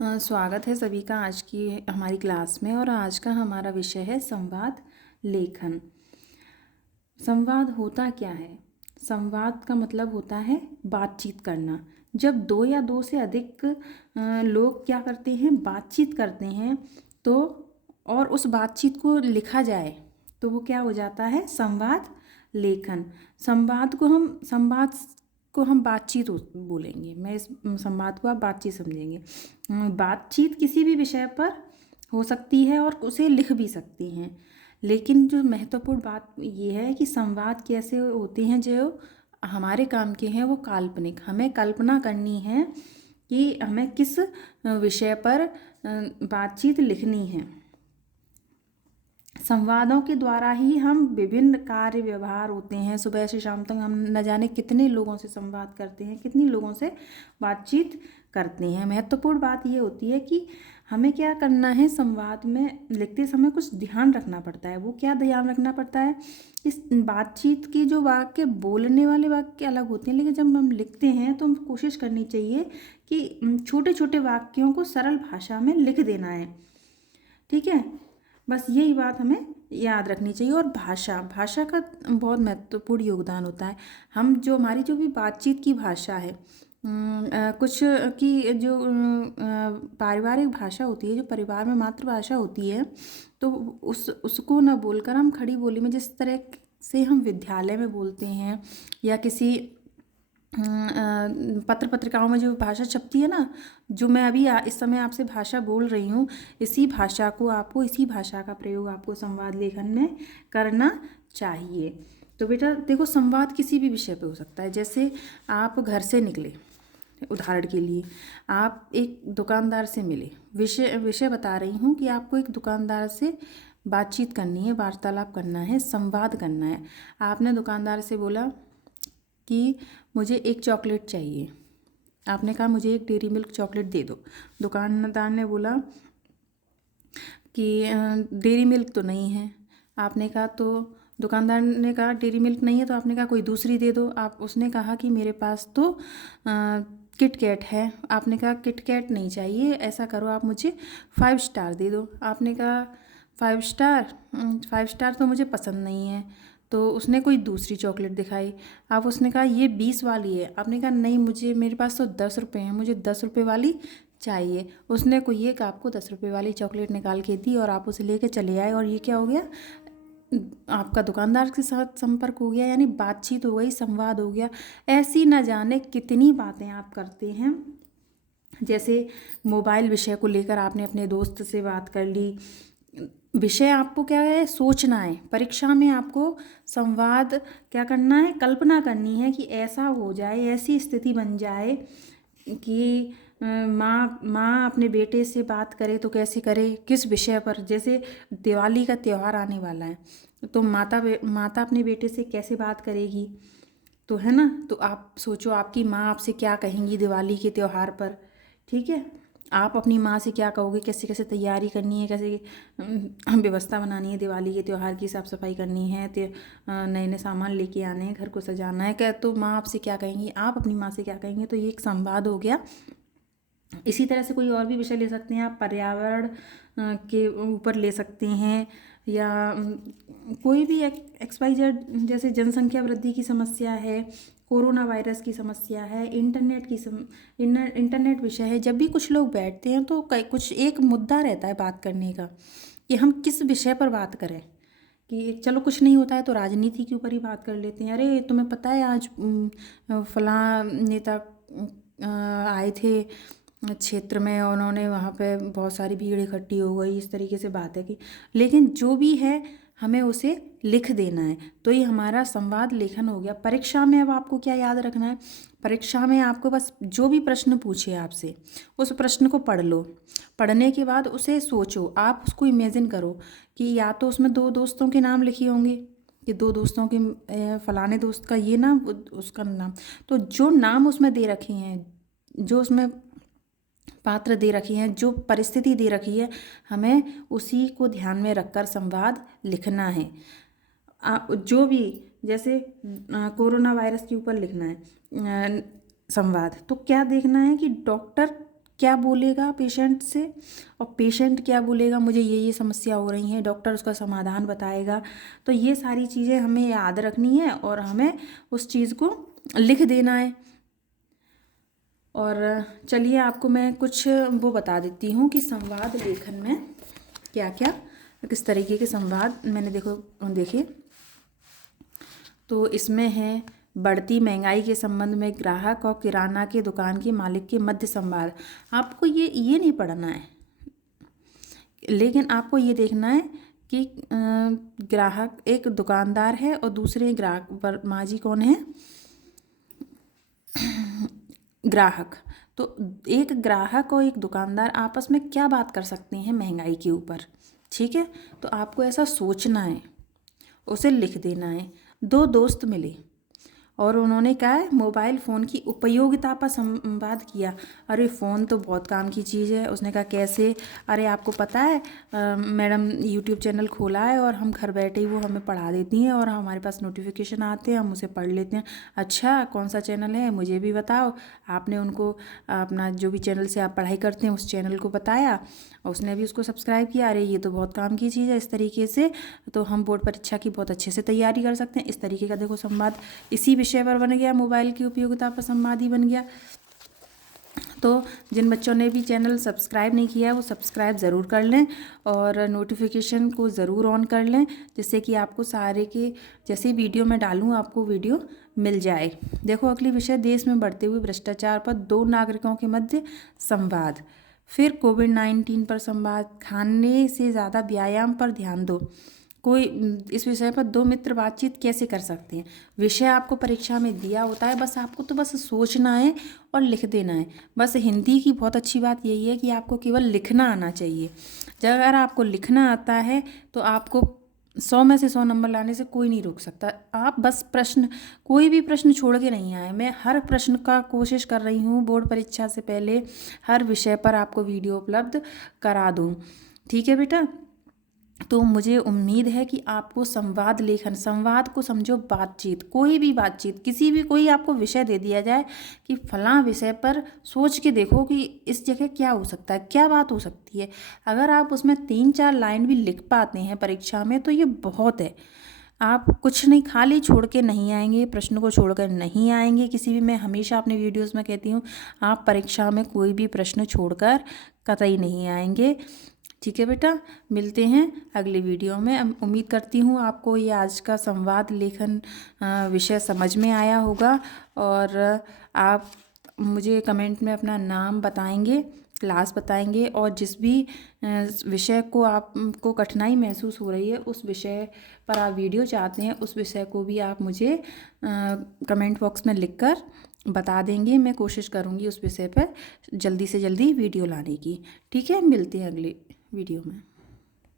स्वागत है सभी का आज की हमारी क्लास में। और आज का हमारा विषय है संवाद लेखन। संवाद होता क्या है? संवाद का मतलब होता है बातचीत करना। जब दो या दो से अधिक लोग क्या करते हैं, बातचीत करते हैं, तो और उस बातचीत को लिखा जाए तो वो क्या हो जाता है, संवाद लेखन। संवाद को हम बातचीत बोलेंगे। मैं इस संवाद को आप बातचीत समझेंगे। बातचीत किसी भी विषय पर हो सकती है और उसे लिख भी सकती हैं। लेकिन जो महत्वपूर्ण बात ये है कि संवाद कैसे होते हैं, जो हमारे काम के हैं वो काल्पनिक। हमें कल्पना करनी है कि हमें किस विषय पर बातचीत लिखनी है। संवादों के द्वारा ही हम विभिन्न कार्य व्यवहार होते हैं। सुबह से शाम तक हम न जाने कितने लोगों से संवाद करते हैं, कितनी लोगों से बातचीत करते हैं। महत्वपूर्ण बात ये होती है कि हमें क्या करना है, संवाद में लिखते समय कुछ ध्यान रखना पड़ता है। वो क्या ध्यान रखना पड़ता है? इस बातचीत की जो वाक्य, बोलने वाले वाक्य अलग होते हैं, लेकिन जब हम लिखते हैं तो हम कोशिश करनी चाहिए कि छोटे छोटे वाक्यों को सरल भाषा में लिख देना है। ठीक है, बस यही बात हमें याद रखनी चाहिए। और भाषा का बहुत महत्वपूर्ण योगदान होता है। हमारी जो भी बातचीत की भाषा है, कुछ की जो पारिवारिक भाषा होती है, जो परिवार में मातृभाषा होती है, तो उसको न बोलकर हम खड़ी बोली में, जिस तरह से हम विद्यालय में बोलते हैं या किसी पत्र पत्रिकाओं में जो भाषा छपती है ना, जो मैं अभी इस समय आपसे भाषा बोल रही हूँ, इसी भाषा का प्रयोग आपको संवाद लेखन में करना चाहिए। तो बेटा देखो, संवाद किसी भी विषय पे हो सकता है। जैसे आप घर से निकले, उदाहरण के लिए आप एक दुकानदार से मिले। विषय बता रही हूँ कि आपको एक दुकानदार से बातचीत करनी है, वार्तालाप करना है, संवाद करना है। आपने दुकानदार से बोला कि मुझे एक चॉकलेट चाहिए। आपने कहा मुझे एक डेयरी मिल्क चॉकलेट दे दो। दुकानदार ने बोला कि डेयरी मिल्क तो नहीं है। आपने कहा तो दुकानदार ने कहा डेयरी मिल्क नहीं है, तो आपने कहा कोई दूसरी दे दो। उसने कहा कि मेरे पास तो किटकैट है। आपने कहा किटकैट नहीं चाहिए, ऐसा करो आप मुझे 5 स्टार दे दो। आपने कहा 5 स्टार तो मुझे पसंद नहीं है। तो उसने कोई दूसरी चॉकलेट दिखाई। उसने कहा ये 20 वाली है। आपने कहा नहीं, मेरे पास तो 10 रुपये हैं, मुझे 10 रुपये वाली चाहिए। उसने कोई एक आपको 10 रुपये वाली चॉकलेट निकाल के दी और आप उसे लेके चले आए, और ये क्या हो गया, आपका दुकानदार के साथ संपर्क हो गया, यानी बातचीत हो गई, संवाद हो गया। ऐसी न जाने कितनी बातें आप करते हैं। जैसे मोबाइल विषय को लेकर आपने अपने दोस्त से बात कर ली। विषय आपको क्या है, सोचना है। परीक्षा में आपको संवाद क्या करना है, कल्पना करनी है कि ऐसा हो जाए, ऐसी स्थिति बन जाए कि माँ अपने बेटे से बात करे तो कैसे करे, किस विषय पर। जैसे दिवाली का त्यौहार आने वाला है, तो माता अपने बेटे से कैसे बात करेगी, तो है ना। तो आप सोचो आपकी माँ आपसे क्या कहेंगी दिवाली के त्यौहार पर। ठीक है, आप अपनी माँ से क्या कहोगे, कैसे कैसे तैयारी करनी है, कैसे व्यवस्था बनानी है, दिवाली के त्यौहार की साफ़ सफाई करनी है, तो नए नए सामान लेके आने हैं, घर को सजाना है, क्या तो माँ आपसे क्या कहेंगी, आप अपनी माँ से क्या कहेंगे। तो ये एक संवाद हो गया। इसी तरह से कोई और भी विषय ले सकते हैं आप। पर्यावरण के ऊपर ले सकते हैं, या कोई भी XYZ, जैसे जनसंख्या वृद्धि की समस्या है, कोरोना वायरस की समस्या है, इंटरनेट विषय है। जब भी कुछ लोग बैठते हैं तो कुछ एक मुद्दा रहता है बात करने का, कि हम किस विषय पर बात करें। कि चलो कुछ नहीं होता है तो राजनीति के ऊपर ही बात कर लेते हैं। अरे तुम्हें पता है आज फलां नेता आए थे क्षेत्र में, उन्होंने वहाँ पे बहुत सारी भीड़ इकट्ठी हो गई, इस तरीके से बात है कि। लेकिन जो भी है हमें उसे लिख देना है। तो ये हमारा संवाद लेखन हो गया। परीक्षा में अब आपको क्या याद रखना है, परीक्षा में आपको बस जो भी प्रश्न पूछे आपसे, उस प्रश्न को पढ़ लो। पढ़ने के बाद उसे सोचो, आप उसको इमेजिन करो कि या तो उसमें 2 दोस्तों के नाम लिखे होंगे, कि 2 दोस्तों के फलाने दोस्त का ये नाम, उसका नाम। तो जो नाम उसमें दे रखे हैं, जो उसमें पात्र दे रखी हैं, जो परिस्थिति दे रखी है, हमें उसी को ध्यान में रखकर संवाद लिखना है। जो भी, जैसे कोरोना वायरस के ऊपर लिखना है संवाद, तो क्या देखना है कि डॉक्टर क्या बोलेगा पेशेंट से और पेशेंट क्या बोलेगा, मुझे ये समस्या हो रही है, डॉक्टर उसका समाधान बताएगा। तो ये सारी चीज़ें हमें याद रखनी है और हमें उस चीज़ को लिख देना है। और चलिए आपको मैं कुछ वो बता देती हूँ कि संवाद लेखन में क्या क्या किस तरीके के संवाद मैंने देखिए तो इसमें है बढ़ती महंगाई के संबंध में ग्राहक और किराना के दुकान के मालिक के मध्य संवाद। आपको ये नहीं पढ़ना है, लेकिन आपको ये देखना है कि ग्राहक एक दुकानदार है और दूसरे ग्राहक माझी कौन है, ग्राहक। तो एक ग्राहक और एक दुकानदार आपस में क्या बात कर सकते हैं महंगाई के ऊपर, ठीक है। तो आपको ऐसा सोचना है, उसे लिख देना है। दो दोस्त मिले और उन्होंने कहा है मोबाइल फ़ोन की उपयोगिता पर संवाद किया। अरे फ़ोन तो बहुत काम की चीज़ है। उसने कहा कैसे? अरे आपको पता है मैडम यूट्यूब चैनल खोला है और हम घर बैठे ही वो हमें पढ़ा देती हैं और हमारे पास नोटिफिकेशन आते हैं, हम उसे पढ़ लेते हैं। अच्छा कौन सा चैनल है मुझे भी बताओ। आपने उनको अपना जो भी चैनल से आप पढ़ाई करते हैं उस चैनल को बताया और उसने भी उसको सब्सक्राइब किया। अरे ये तो बहुत काम की चीज़ है। इस तरीके से तो हम बोर्ड परीक्षा की बहुत अच्छे से तैयारी कर सकते हैं। इस तरीके का देखो संवाद इसी विषय पर बन गया, मोबाइल की उपयोगिता पर संवाद ही बन गया। तो जिन बच्चों ने भी चैनल सब्सक्राइब नहीं किया वो सब्सक्राइब ज़रूर कर लें और नोटिफिकेशन को ज़रूर ऑन कर लें, जिससे कि आपको सारे के जैसे वीडियो मैं डालूँ आपको वीडियो मिल जाए। देखो अगली विषय देश में बढ़ते हुए भ्रष्टाचार पर दो नागरिकों के मध्य संवाद। फिर कोविड-19 पर संवाद। खाने से ज़्यादा व्यायाम पर ध्यान दो। कोई इस विषय पर दो मित्र बातचीत कैसे कर सकते हैं। विषय आपको परीक्षा में दिया होता है, बस आपको तो बस सोचना है और लिख देना है। बस हिंदी की बहुत अच्छी बात यही है कि आपको केवल लिखना आना चाहिए। जब अगर आपको लिखना आता है तो आपको 100 में से 100 नंबर लाने से कोई नहीं रोक सकता। आप बस प्रश्न कोई भी प्रश्न छोड़ के नहीं आए। मैं हर प्रश्न का कोशिश कर रही हूँ बोर्ड परीक्षा से पहले हर विषय पर आपको वीडियो उपलब्ध करा दूँ, ठीक है बेटा। तो मुझे उम्मीद है कि आपको संवाद लेखन, संवाद को समझो बातचीत, कोई भी बातचीत, किसी भी कोई आपको विषय दे दिया जाए कि फलां विषय पर सोच के देखो कि इस जगह क्या हो सकता है, क्या बात हो सकती है। अगर आप उसमें 3-4 लाइन भी लिख पाते हैं परीक्षा में तो ये बहुत है। आप कुछ नहीं खाली छोड़ के नहीं आएंगे, प्रश्न को छोड़कर नहीं आएंगे किसी भी। मैं हमेशा अपने वीडियोस में कहती हूँ आप परीक्षा में कोई भी प्रश्न छोड़कर कतई नहीं आएंगे, ठीक है बेटा। मिलते हैं अगले वीडियो में। उम्मीद करती हूँ आपको ये आज का संवाद लेखन विषय समझ में आया होगा और आप मुझे कमेंट में अपना नाम बताएंगे, क्लास बताएंगे और जिस भी विषय को आपको कठिनाई महसूस हो रही है उस विषय पर आप वीडियो चाहते हैं उस विषय को भी आप मुझे कमेंट बॉक्स में लिखकर बता देंगे। मैं कोशिश करूँगी उस विषय पर जल्दी से जल्दी वीडियो लाने की, ठीक है। मिलते हैं अगले वीडियो में।